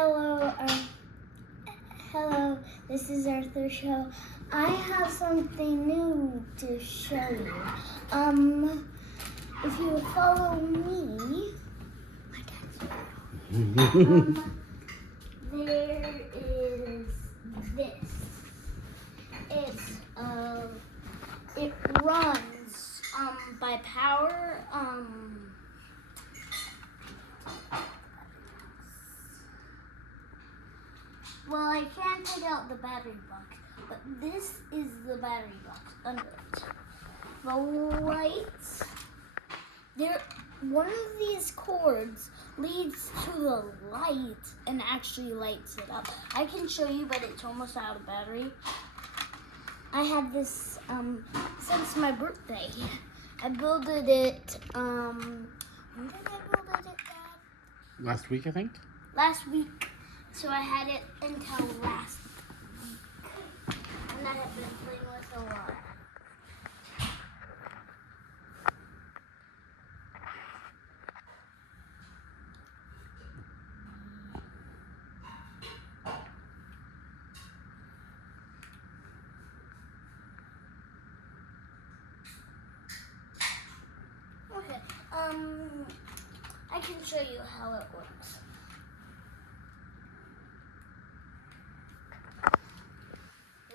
Hello, hello. This is our third show. I have something new to show you. If you follow me, there is this. It runs by power. Well, I can't take out the battery box, but this is the battery box under it. The lights, one of these cords leads to the light and actually lights it up. I can show you, but it's almost out of battery. I had this since my birthday. I built it, when did I build it, Dad? Last week, I think? Last week. So I had it until last week. And I have been playing with a lot. Okay, I can show you how it works.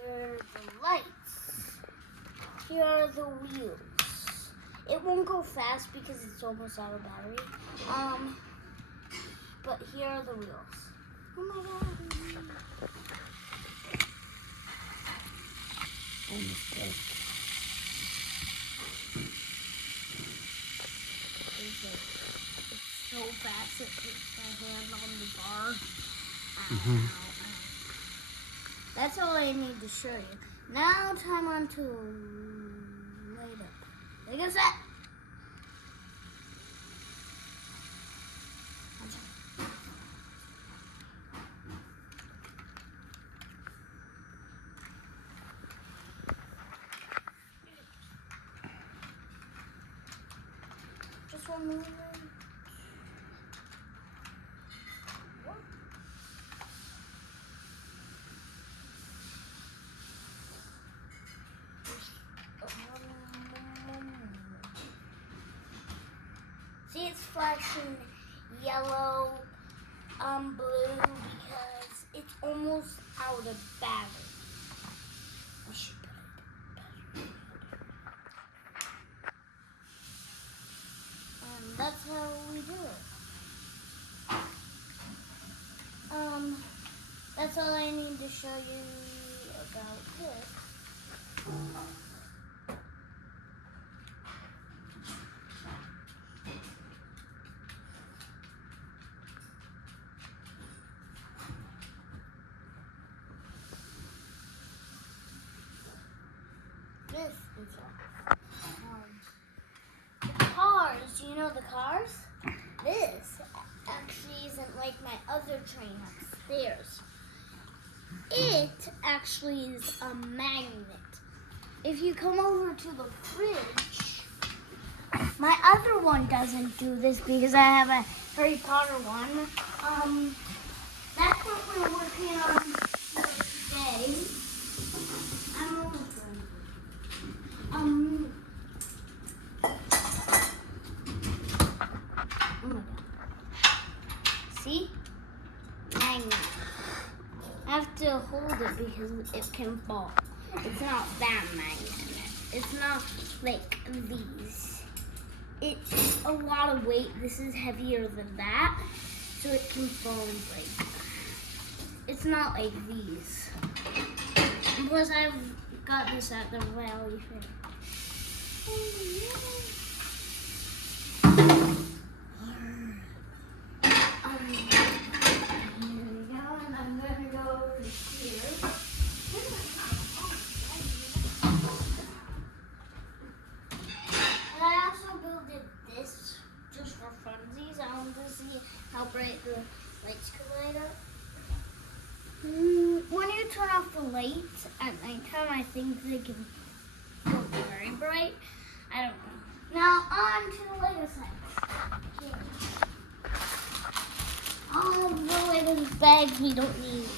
Here are the lights. Here are the wheels. It won't go fast because it's almost out of battery. But here are the wheels. Oh my god. Almost broke. It's so fast it puts my hand on the bar. That's all I need to show you. Now time on to light up. Like I said. Just one minute. See, it's flashing yellow, blue because it's almost out of battery. We should put it in battery. And that's how we do it. That's all I need to show you about this. This is the cars. Do you know the cars? This actually isn't like my other train upstairs. It actually is a magnet. If you come over to the fridge, my other one doesn't do this because I have a Harry Potter one. That's what we're working on today. I'm almost done. Oh my god. See? Magnet. I have to hold it because it can fall. It's not that magnet. It's not like these. It's a lot of weight. This is heavier than that, so it can fall and break. It's not like these. And plus, I've got this at the Valley Fair. I'm gonna go over here. And I also built this just for funsies. I want to see how bright the lights could light up. When you turn off the lights at nighttime, I think they can go very bright. I don't know. Now on to the Lego sets. Okay. All of the Lego those bags we don't need.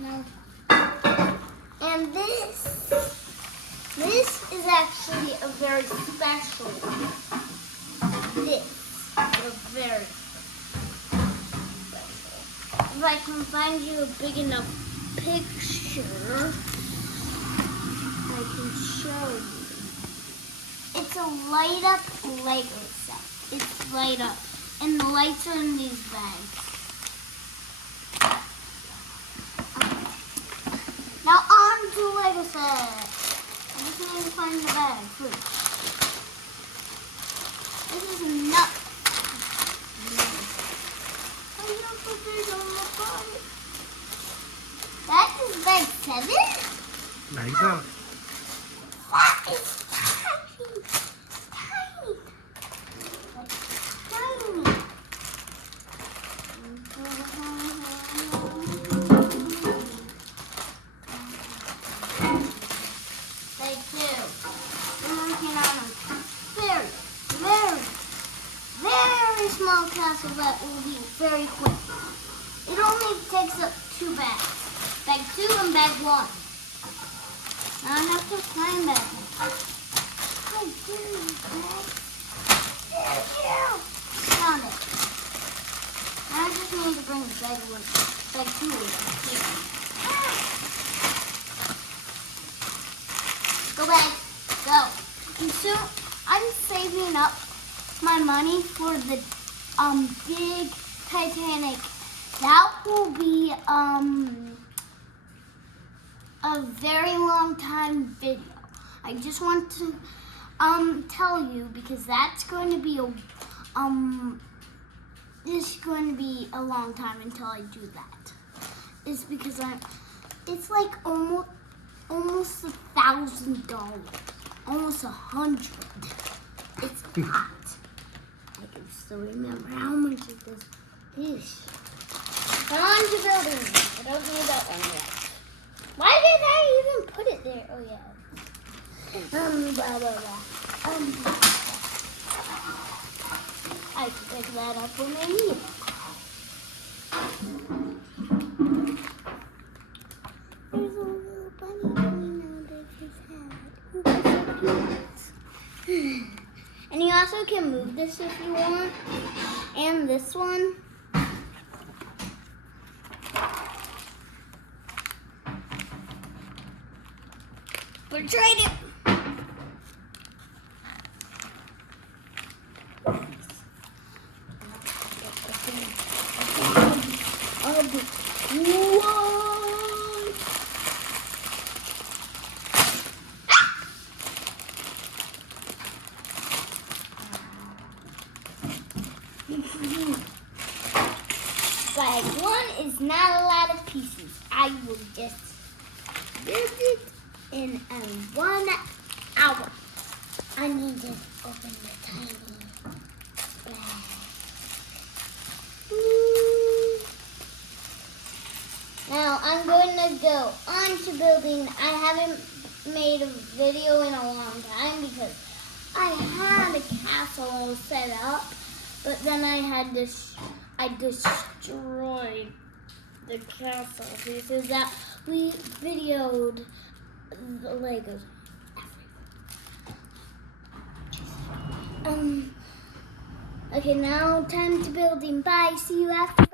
No. And this is actually a very special one. This is a very special. If I can find you a big enough picture, I can show you. It's a light up Lego set. It's light up. And the lights are in these bags. Now on to Lego set. I just need to find the bag first. This is nuts. That is bag 7? Bag 7. That is tiny. Tiny. Tiny. Bag 2. I'm working on a very, very, very small castle that will be very quick. It only takes up 2 bags. Bag 2 and bag 1. Now I have to find that. Oh, there you go. There you found it. Now I just need to bring bag 1, bag 2 here. Go back. Go. And so I'm saving up my money for the big Titanic. That will be a very long time video. I just want to tell you because that's going to be this is going to be a long time until I do that. It's because it's like almost $1,000, almost 100. It's hot. I can still remember how much it is. Come on to building. I don't need that one yet. Why did I even put it there? Oh yeah. Blah blah blah. I can pick that up when I need it. There's a little bunny coming out of his head. And you also can move this if you want. And this one. We're trying it. Bag 1 is not a lot of pieces. I will just build it in 1 hour. I need to open the tiny bag. Now I'm going to go on to building. I haven't made a video in a long time because I had a castle set up, but then I destroyed the castle pieces that we videoed the Legos everywhere. Okay, now time to building. Bye. See you after.